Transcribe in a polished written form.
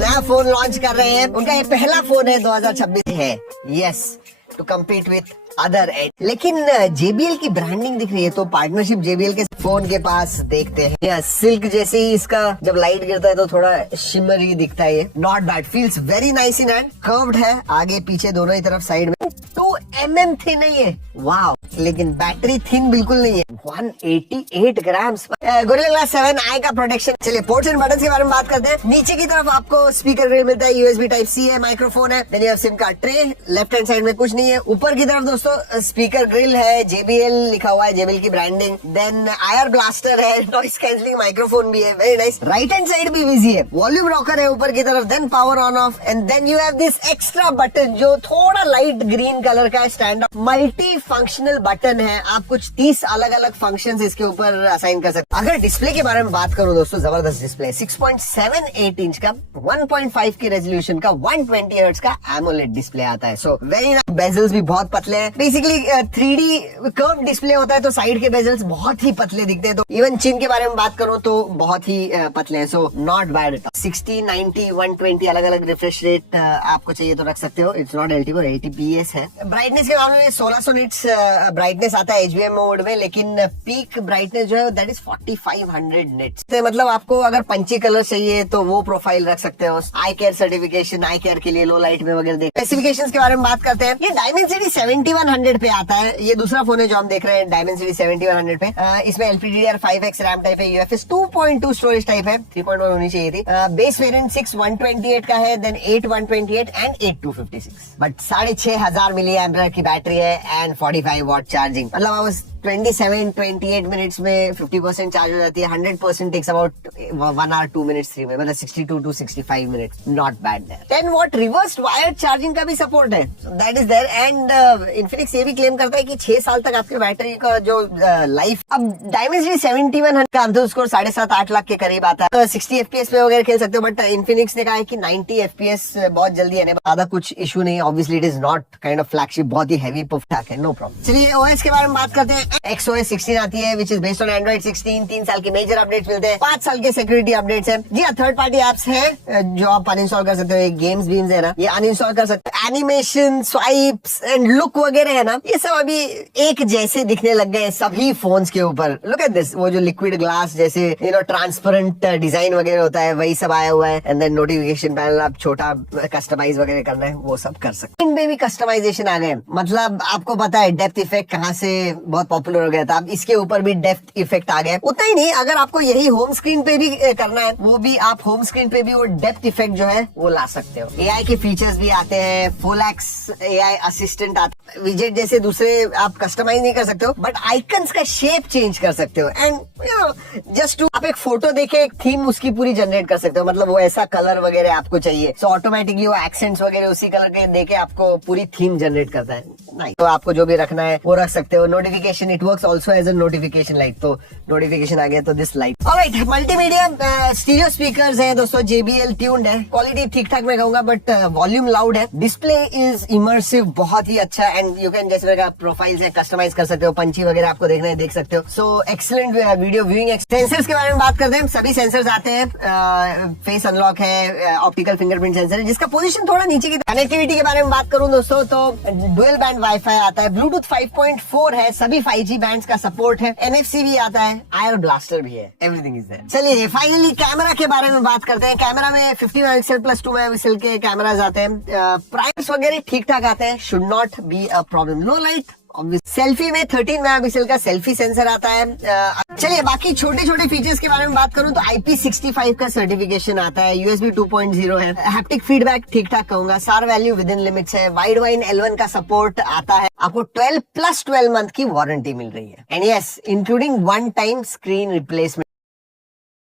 नया phone launch कर रहे हैं। उनका ये पहला फोन है, 2026 है। Yes, to compete with other ad. लेकिन JBL की ब्रांडिंग दिख रही है, तो पार्टनरशिप JBL के फोन के पास देखते हैं। यस, सिल्क जैसे ही इसका जब लाइट गिरता है तो थोड़ा शिमरी दिखता है। Not bad, feels very nice in hand. Curved है आगे पीछे दोनों ही तरफ साइड में। 2 mm थिन नहीं है, वाव। लेकिन बैटरी थिन बिल्कुल नहीं है, 188 ग्राम्स। गोरिल्ला ग्लास 7i का प्रोटेक्शन। चलिए पोर्ट्स एंड बटन्स के बारे में बात करते हैं। नीचे की तरफ आपको स्पीकर ग्रिल मिलता है, USB Type-C है, माइक्रोफोन है, then you have SIM card tray. Left hand side में कुछ नहीं है। ऊपर की तरफ दोस्तों स्पीकर ग्रिल है, JBL लिखा हुआ है, JBL की ब्रांडिंग। देन IR ब्लास्टर है, नॉइस कैंसलिंग माइक्रोफोन भी है, very nice. Right hand side भी बिजी है, वॉल्यूम रॉकर है ऊपर की तरफ, then power on off, and then you have this extra button जो थोड़ा लाइट ग्रीन कलर का है, stand up multi functional button है। आप कुछ 30 अलग अलग फंक्शंस इसके ऊपर असाइन कर सकते हैं। अगर डिस्प्ले के बारे में बात करूं दोस्तों, जबरदस्त डिस्प्ले, 6.78 इंच का 1.5 की रेजोल्यूशन का 120 हर्ट्ज का एमोलेड डिस्प्ले आता है। So very nice. बेजल्स भी बहुत पतले हैं। बेसिकली 3D कर्व डिस्प्ले होता है तो साइड के बेजल्स बहुत ही पतले दिखते हैं। तो इवन चिन के बारे में बात करूं तो बहुत ही पतले हैं। So not bad. 60, 90, 120 अलग अलग रिफ्रेश रेट आपको चाहिए तो रख सकते हो। इट्स नॉट LTP और 80PS है। ब्राइटनेस के मामले में 1600 निट्स ब्राइटनेस आता है HBM मोड में, लेकिन पीक ब्राइटनेस जो है दैट इज 4500 निट्स। मतलब आपको अगर पंची कलर चाहिए तो वो प्रोफाइल रख सकते हो। आई केयर सर्टिफिकेशन, आई केयर के लिए लो लाइट में वगैरह। स्पेसिफिकेशंस के बारे में बात करते हैं। ये Dimensity 7100 पे आता है। ये दूसरा फोन है जो हम देख रहे हैं, Dimensity 7100 पे। इसमें LPDDR5X रैम टाइप है, UFS 2.2 स्टोरेज टाइप है, 3.1 होनी चाहिए थी। बेस वेरिएंट 6128 का है, then 8128 and 8256। But 6500 milliampere की बैटरी है एंड 45 वॉट चार्जिंग। मतलब 27-28 मिनट्स में 50% चार्ज हो जाती है। 100% टेक्स अबाउट 1 hour 2 minutes 3 में, मतलब 62 to 65 minutes. Not bad there. 10 watt reverse wired charging का भी सपोर्ट है, that is there. And Infinix ये भी क्लेम करता है कि 6 साल तक आपकी बैटरी का जो लाइफ। अब Dimensity 7100 का अंतर स्कोर 7.5-8 लाख के करीब आता है। 60 FPS पे वगैरह खेल सकते हो, बट इन्फिनिक्स ने कहा है कि 90 FPS बहुत जल्दी है, ज्यादा कुछ इशू नहीं। Obviously it is not kind of flagship, बहुत ही हैवी पुफ्टाक है, नो प्रॉब्लम। चलिए OS के बारे में बात करते हैं। XOS 16 आती है, which is based on Android 16। 3 साल के मेजर अपडेट्स मिलते हैं, 5 साल के सिक्योरिटी अपडेट्स हैं। जी हाँ, थर्ड पार्टी एप्स हैं जो आप अनइंस्टॉल कर सकते हो। गेम्स बीम्स है ना, ये अनइंस्टॉल कर सकते हो। एनिमेशन, स्वाइप्स एंड लुक वगैरह है ना, ये सब अभी एक जैसे दिखने लग गए सभी फोन्स के ऊपर। लुक एट दिस, वो जो लिक्विड ग्लास जैसे ट्रांसपेरेंट डिजाइन वगैरह होता है, वही सब आया हुआ है। एंड देन नोटिफिकेशन पैनल, आप छोटा कस्टमाइज वगैरह करना है वो सब कर सकते हैं। इनमें भी कस्टमाइजेशन आ गए। मतलब आपको पता है डेप्थ इफेक्ट कहाँ से बहुत पॉपुलर हो गया था, अब इसके ऊपर भी डेप्थ इफेक्ट आ गया। उतना ही नहीं, अगर आपको यही होम स्क्रीन पे भी करना है, वो भी आप होम स्क्रीन पे भी वो डेप्थ इफेक्ट जो है वो ला सकते हो। AI के फीचर्स भी आते हैं, Full-X AI असिस्टेंट आता है। विजेट जैसे दूसरे आप कस्टमाइज नहीं कर सकते हो, बट आइकन्स का शेप चेंज कर सकते हो। एंड जस्ट टू आप एक फोटो देखे एक थीम उसकी पूरी जनरेट कर सकते हो। मतलब वो ऐसा कलर वगैरह आपको चाहिए, सो ऑटोमेटिकली वो एक्सेंट्स वगैरह उसी कलर के देके आपको पूरी थीम जनरेट करता है। नहीं तो आपको जो भी रखना है वो रख सकते हो। Notification, it works also as a notification light. तो नोटिफिकेशन आ गया तो this light. Alright, multimedia stereo speakers हैं दोस्तों, JBL ट्यून्ड है। क्वालिटी ठीक ठाक मैं कहूंगा, बट वॉल्यूम लाउड है। डिस्प्ले इज इमर्सिव, बहुत ही अच्छा। एंड यू कैन जैसे प्रोफाइल्स है कस्टमाइज कर सकते हो, पंची वगैरह आपको देखना है देख सकते हो। सो एक्सीलेंट वीडियो व्यूइंग। सेंसर्स के बारे में बात करते हैं। सभी सेंसर्स आते हैं, फेस अनलॉक है, ऑप्टिकल फिंगरप्रिंट सेंसर है जिसका पोजीशन थोड़ा नीचे की। कनेक्टिविटी के बारे में बात करूं दोस्तों तो डुअल बैंड वाईफाई आता है, ब्लूटूथ 5.4 है, सभी 5G बैंड्स का सपोर्ट है, NFC भी आता है, IR ब्लास्टर भी है, एवरीथिंग इज देयर। चलिए फाइनली कैमरा के बारे में बात करते हैं। कैमरा में 50 मेगापिक्सल प्लस 2 मेगापिक्सल के कैमराज आते हैं। प्राइस वगैरह ठीक ठाक आते हैं, should not be a problem. Low light. Selfie में 13 मेगापिक्सल का सेल्फी सेंसर आता है। चलिए बाकी छोटे छोटे फीचर्स के बारे में बात करूं तो IP65 का सर्टिफिकेशन आता है, USB 2.0 है, हैप्टिक फीडबैक ठीक ठाक कहूंगा, SAR value with in limits है, वाइड वाइन L1 का सपोर्ट आता है। आपको 12 + 12 मंथ की वारंटी मिल रही है, and yes including 1 time screen replacement.